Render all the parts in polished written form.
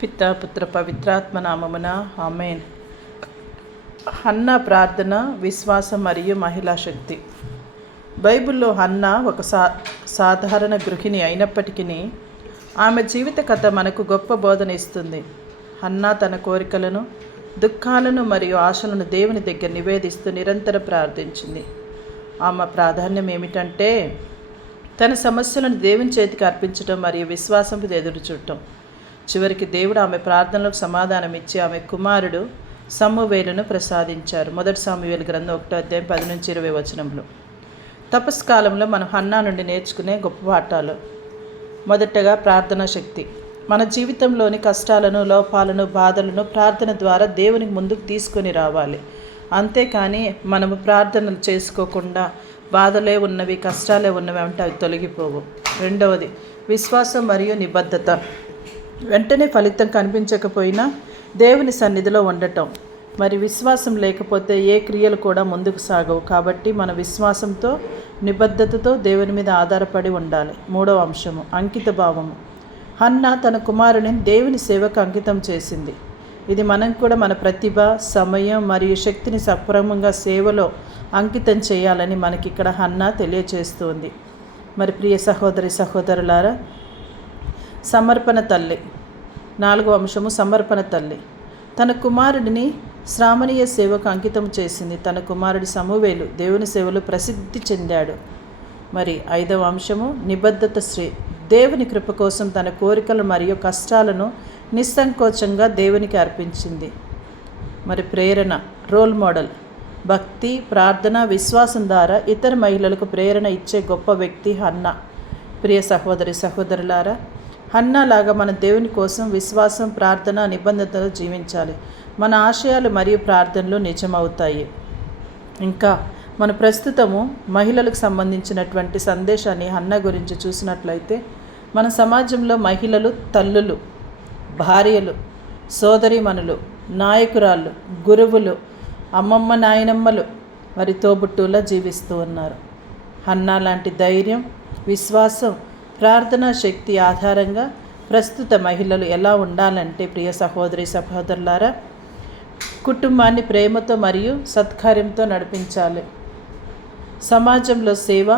పితా పుత్ర పవిత్రాత్మ నామమున ఆమేన్. హన్నా ప్రార్థన, విశ్వాసం మరియు మహిళా శక్తి. బైబిల్లో హన్నా ఒక సాధారణ గృహిణి అయినప్పటికీ ఆమె జీవిత కథ మనకు గొప్ప బోధన ఇస్తుంది. హన్నా తన కోరికలను, దుఃఖాలను మరియు ఆశలను దేవుని దగ్గర నివేదిస్తూ నిరంతరం ప్రార్థించింది. ఆమె ప్రాధాన్యం ఏమిటంటే తన సమస్యలను దేవుని చేతికి అర్పించడం మరియు విశ్వాసంతో ఎదురు చూడటం. చివరికి దేవుడు ఆమె ప్రార్థనలకు సమాధానం ఇచ్చి ఆమె కుమారుడు సమూవేలును ప్రసాదించారు. 1 సమూయేలు గ్రంథం 1:10-20 వచనంలో. తపస్కాలంలో మనం హన్నా నుండి నేర్చుకునే గొప్ప పాఠాలు. మొదటగా ప్రార్థనా శక్తి. మన జీవితంలోని కష్టాలను, లోపాలను, బాధలను ప్రార్థన ద్వారా దేవునికి ముందుకు తీసుకొని రావాలి. అంతేకాని మనము ప్రార్థనలు చేసుకోకుండా బాధలే ఉన్నవి, కష్టాలే ఉన్నవి అంటే అవి తొలగిపోవు. రెండవది విశ్వాసం మరియు నిబద్ధత. వెంటనే ఫలితం కనిపించకపోయినా దేవుని సన్నిధిలో ఉండటం. మరి విశ్వాసం లేకపోతే ఏ క్రియలు కూడా ముందుకు సాగవు. కాబట్టి మన విశ్వాసంతో, నిబద్ధతతో దేవుని మీద ఆధారపడి ఉండాలి. మూడవ అంశము అంకిత భావము. హన్నా తన కుమారుని దేవుని సేవకు అంకితం చేసింది. ఇది మనం కూడా మన ప్రతిభ, సమయం మరియు శక్తిని సక్రమంగా సేవలో అంకితం చేయాలని మనకి ఇక్కడ హన్నా తెలియచేస్తుంది. మరి ప్రియ సహోదరి సహోదరులారా, సమర్పణ తల్లి. 4వ అంశము సమర్పణ తల్లి. తన కుమారుడిని శ్రామణీయ సేవకు అంకితం చేసింది. తన కుమారుడి సమూవేలు దేవుని సేవలో ప్రసిద్ధి చెందాడు. మరి 5వ అంశము నిబద్ధత స్త్రీ. దేవుని కృప కోసం తన కోరికలు మరియు కష్టాలను నిస్సంకోచంగా దేవునికి అర్పించింది. మరి ప్రేరణ, రోల్ మోడల్. భక్తి, ప్రార్థన, విశ్వాసం ద్వారా ఇతర మహిళలకు ప్రేరణ ఇచ్చే గొప్ప వ్యక్తి హన్నా. ప్రియ సహోదరి సహోదరులారా, హన్నా లాగా మన దేవుని కోసం విశ్వాసం, ప్రార్థన, నిబంధనతో జీవించాలి. మన ఆశయాలు మరియు ప్రార్థనలు నిజమవుతాయి. ఇంకా మన ప్రస్తుతము మహిళలకు సంబంధించినటువంటి సందేశాన్ని హన్నా గురించి చూసినట్లయితే, మన సమాజంలో మహిళలు తల్లులు, భార్యలు, సోదరీమణులు, నాయకురాళ్ళు, గురువులు, అమ్మమ్మ, నాయనమ్మలు, మరి తోబుట్టువులా జీవిస్తూ ఉన్నారు. హన్నా లాంటి ధైర్యం, విశ్వాసం, ప్రార్థనా శక్తి ఆధారంగా ప్రస్తుత మహిళలు ఎలా ఉండాలంటే, ప్రియ సహోదరి సహోదరులారా, కుటుంబాన్ని ప్రేమతో మరియు సత్కార్యంతో నడిపించాలి. సమాజంలో సేవ,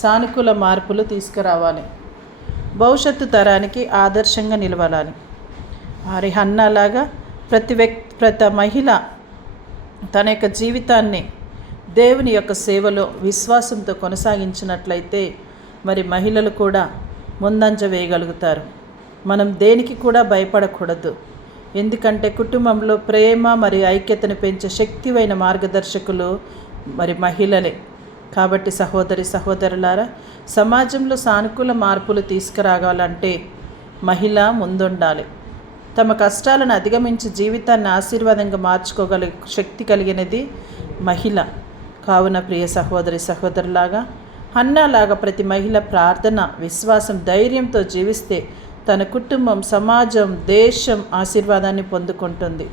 సానుకూల మార్పులు తీసుకురావాలి. భవిష్యత్తు తరానికి ఆదర్శంగా నిలవాలి. మరి హన్నాలాగా ప్రతి మహిళ తన యొక్క జీవితాన్ని దేవుని యొక్క సేవలో విశ్వాసంతో కొనసాగించినట్లయితే మరి మహిళలు కూడా ముందంజ వేయగలుగుతారు. మనం దేనికి కూడా భయపడకూడదు. ఎందుకంటే కుటుంబంలో ప్రేమ మరియు ఐక్యతను పెంచే శక్తివైన మార్గదర్శకులు మరి మహిళలే. కాబట్టి సహోదరి సహోదరులారా, సమాజంలో సానుకూల మార్పులు తీసుకురావాలంటే మహిళ ముందుండాలి. తమ కష్టాలను అధిగమించి జీవితాన్ని ఆశీర్వాదంగా మార్చుకోగల శక్తి కలిగినది మహిళ. కావున ప్రియ సహోదరి సహోదరులాగా హన్నాలాగా ప్రతి మహిళ ప్రార్థన, విశ్వాసం, ధైర్యంతో జీవిస్తే తన కుటుంబం, సమాజం, దేశం ఆశీర్వాదాన్ని పొందుకుంటుంది.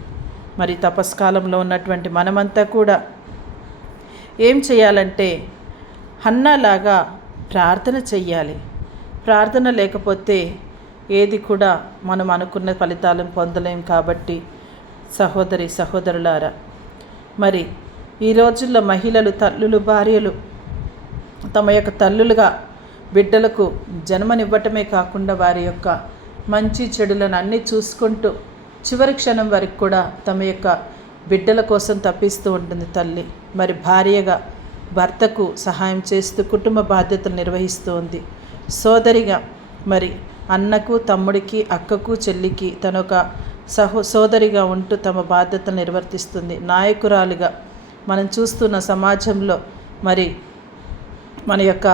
మరి తపస్కాలంలో ఉన్నటువంటి మనమంతా కూడా ఏం చేయాలంటే హన్నాలాగా ప్రార్థన చెయ్యాలి. ప్రార్థన లేకపోతే ఏది కూడా మనం అనుకున్న ఫలితాలను పొందలేం. కాబట్టి సహోదరి సహోదరులారా, మరి ఈ రోజుల్లో మహిళలు, తల్లులు, భార్యలు తమ యొక్క తల్లులుగా బిడ్డలకు జన్మనివ్వటమే కాకుండా వారి యొక్క మంచి చెడులను అన్నీ చూసుకుంటూ చివరి క్షణం వరకు కూడా తమ యొక్క బిడ్డల కోసం తప్పిస్తూ ఉంటుంది తల్లి. మరి భార్యగా భర్తకు సహాయం చేస్తూ కుటుంబ బాధ్యతలు నిర్వహిస్తూ ఉంది. సోదరిగా మరి అన్నకు, తమ్ముడికి, అక్కకు, చెల్లికి తనొక సోదరిగా ఉంటూ తమ బాధ్యతలు నిర్వర్తిస్తుంది. నాయకురాలుగా మనం చూస్తున్న సమాజంలో మరి మన యొక్క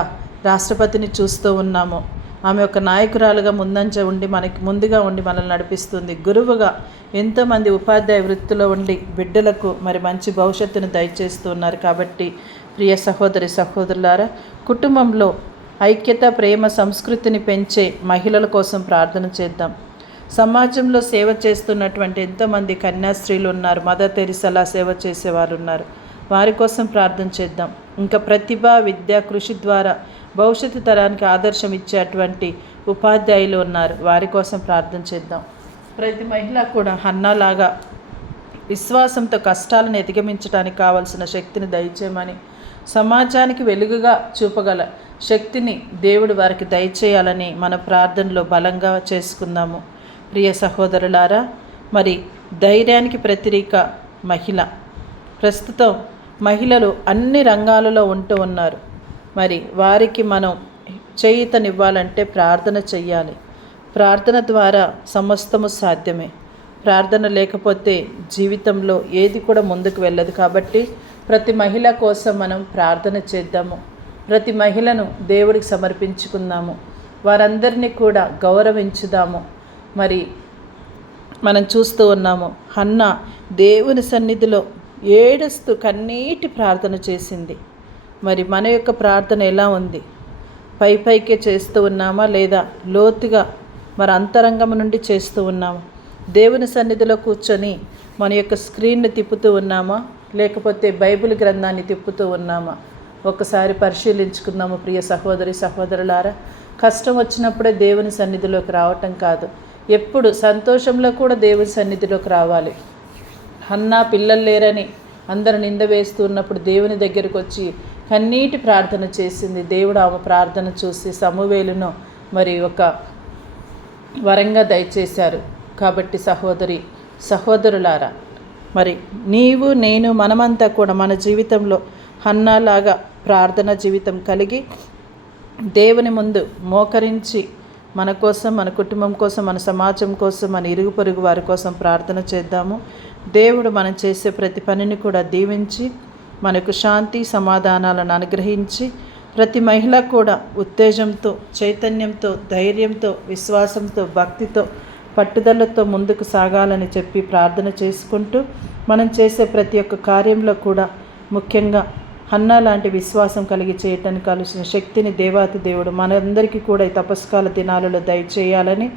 రాష్ట్రపతిని చూస్తూ ఉన్నాము. ఆమె ఒక నాయకురాలుగా ముందంజ ఉండి ముందుగా ఉండి మనల్ని నడిపిస్తుంది. గురువుగా ఎంతోమంది ఉపాధ్యాయ వృత్తిలో ఉండి బిడ్డలకు మరి మంచి భవిష్యత్తును దయచేస్తూ ఉన్నారు. కాబట్టి ప్రియ సహోదరి సహోదరులారా, కుటుంబంలో ఐక్యత, ప్రేమ, సంస్కృతిని పెంచే మహిళల కోసం ప్రార్థన చేద్దాం. సమాజంలో సేవ చేస్తున్నటువంటి ఎంతోమంది కన్యాస్త్రీలు ఉన్నారు. మదర్ తెరిసలా సేవ చేసేవారు ఉన్నారు. వారి కోసం ప్రార్థన చేద్దాం. ఇంకా ప్రతిభ, విద్య, కృషి ద్వారా భవిష్యత్తు తరానికి ఆదర్శం ఇచ్చేటువంటి ఉపాధ్యాయులు ఉన్నారు. వారి కోసం ప్రార్థన చేద్దాం. ప్రతి మహిళ కూడా హన్నాలాగా విశ్వాసంతో కష్టాలను అధిగమించడానికి కావలసిన శక్తిని దయచేయమని, సమాజానికి వెలుగుగా చూపగల శక్తిని దేవుడు వారికి దయచేయాలని మన ప్రార్థనలో బలంగా చేసుకుందాము. ప్రియ సహోదరులారా, మరి ధైర్యానికి ప్రతీక మహిళ. ప్రస్తుతం మహిళలు అన్ని రంగాలలో ఉంటూ ఉన్నారు. మరి వారికి మనం చేయూతనివ్వాలంటే ప్రార్థన చెయ్యాలి. ప్రార్థన ద్వారా సమస్తము సాధ్యమే. ప్రార్థన లేకపోతే జీవితంలో ఏది కూడా ముందుకు వెళ్ళదు. కాబట్టి ప్రతి మహిళ కోసం మనం ప్రార్థన చేద్దాము. ప్రతి మహిళను దేవుడికి సమర్పించుకుందాము. వారందరినీ కూడా గౌరవించుదాము. మరి మనం చూస్తూ ఉన్నాము, హన్నా దేవుని సన్నిధిలో ఏడుస్తూ కన్నీటి ప్రార్థన చేసింది. మరి మన యొక్క ప్రార్థన ఎలా ఉంది? పైకే చేస్తూ ఉన్నామా, లేదా లోతుగా మరి అంతరంగం నుండి చేస్తూ ఉన్నామా? దేవుని సన్నిధిలో కూర్చొని మన యొక్క స్క్రీన్ని తిప్పుతూ ఉన్నామా, లేకపోతే బైబిల్ గ్రంథాన్ని తిప్పుతూ ఉన్నామా? ఒకసారి పరిశీలించుకుందాము. ప్రియ సహోదరి సహోదరులారా, కష్టం వచ్చినప్పుడే దేవుని సన్నిధిలోకి రావటం కాదు, ఎప్పుడు సంతోషంలో కూడా దేవుని సన్నిధిలోకి రావాలి. హన్నా పిల్లలు లేరని అందరు నింద వేస్తూ ఉన్నప్పుడు దేవుని దగ్గరికి వచ్చి కన్నీటి ప్రార్థన చేసింది. దేవుడు ఆమె ప్రార్థన చూసి సమూవేలును మరి ఒక వరంగా దయచేశారు. కాబట్టి సహోదరి సహోదరులారా, మరి నీవు నేను మనమంతా కూడా మన జీవితంలో హన్నాలాగా ప్రార్థన జీవితం కలిగి దేవుని ముందు మోకరించి మన కోసం, మన కుటుంబం కోసం, మన సమాజం కోసం, మన ఇరుగు పొరుగు వారి కోసం ప్రార్థన చేద్దాము. దేవుడు మనం చేసే ప్రతి పనిని కూడా దీవించి మనకు శాంతి సమాధానాలను అనుగ్రహించి ప్రతి మహిళ కూడా ఉత్తేజంతో, చైతన్యంతో, ధైర్యంతో, విశ్వాసంతో, భక్తితో, పట్టుదలతో ముందుకు సాగాలని చెప్పి ప్రార్థన చేసుకుంటూ మనం చేసే ప్రతి ఒక్క కార్యంలో కూడా ముఖ్యంగా హన్నా లాంటి విశ్వాసం కలిగి చేయటానికి కావలసిన శక్తిని దేవాతి దేవుడు మనందరికీ కూడా ఈ తపస్కాల దినాలలో దయచేయాలని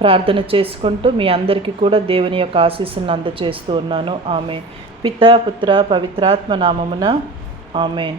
ప్రార్థన చేసుకుంటూ మీ అందరికీ కూడా దేవుని యొక్క ఆశీస్సులను అందజేస్తూ ఉన్నాను. ఆమేన్. పితా పుత్ర పవిత్రాత్మ నామమున ఆమేన్.